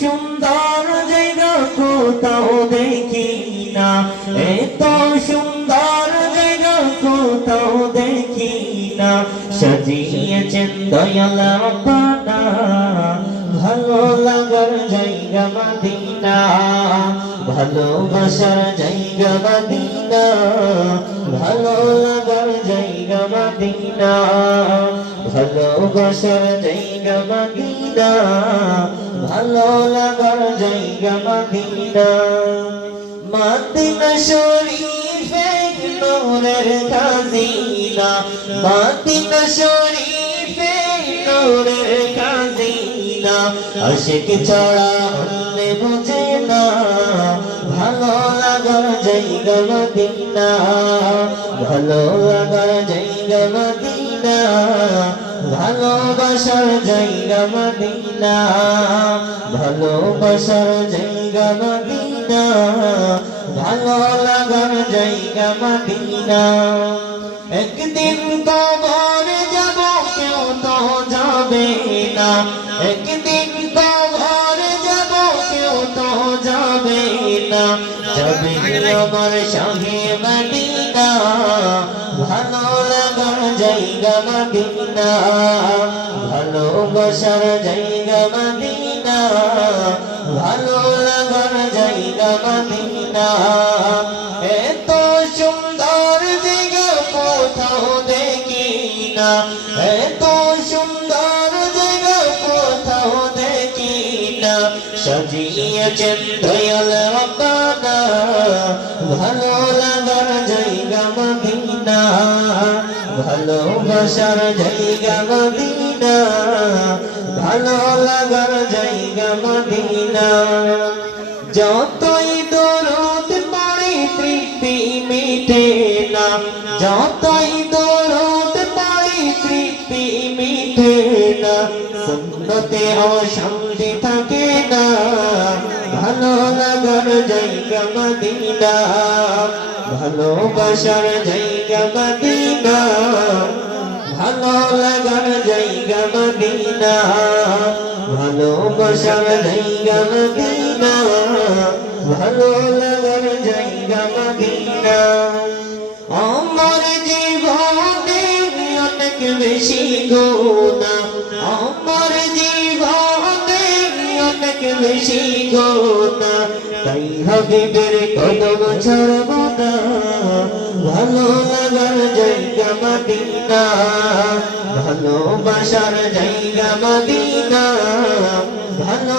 সুন্দর জায়গা কোথাও দেখি না, এত সুন্দর জায়গা কোথাও দেখি না। সাজিয়েছেন দয়াল রাব্বানা, ভালো লাগার জায়গা মদিনা, ভালোবাসার জায়গা মদিনা, ভালো লাগার জায়গা মদিনা, ভালোবাসার জায়গা মদিনা, ভালো লাগার জায়গা মদিনা। মদিনা শরীফে নূরের খাজিনা, মদিনা শরীফে নূরের খাজিনা, আশিক ছাড়া অন্য বুঝে না, ভালো লাগার জায়গা মদিনা, ভালো লাগার জায়গা মদিনা, ভালোবাসার জায়গা মদিনা, ভালোবাসার জায়গা মদিনা, ভালো লাগার জায়গা মদিনা। একদিন কবর যাব কেউ তো যাবে না, একদিন কবর যাব কেউ তো যাবে না, যাবে আমার শাহে মদিনা, ভালো লাগার জায়গা মদিনা, ভালোবাসার জায়গা মদিনা, ভালো লাগার জায়গা মদিনা। এত সুন্দর জায়গা কোথাও দেখি না, এত সুন্দর জায়গা কোথাও দেখি না। সাজিয়েছেন দয়াল রাব্বানা, ভালো লাগার জায়গা মদিনা, ভালোবাসার জায়গা মদিনা, ভালো লাগার জায়গা মদিনা। যতই দরুদ পড়ি তৃপ্তি মিটে না, যতই দরুদ পড়ি তৃপ্তি মিটে না, সুন্নতে অশান্তি থাকে না, ভালো লাগার জায়গা মদিনা, ভালোবাসার জায়গা মদিনা, ভালো লাগার জায়গা মদিনা, ভালোবাসার জায়গা মদিনা, ভালো লাগার জায়গা মদিনা। আমার জীবনে অনেক বেশি গুনাহ, আমার জীবনে অনেক বেশি গুনাহ, তাই হাবিবের কদম ছাড়ব না, ভালো লাগার জায়গা মদিনা, ভালোবাসার জায়গা মদিনা, ভালো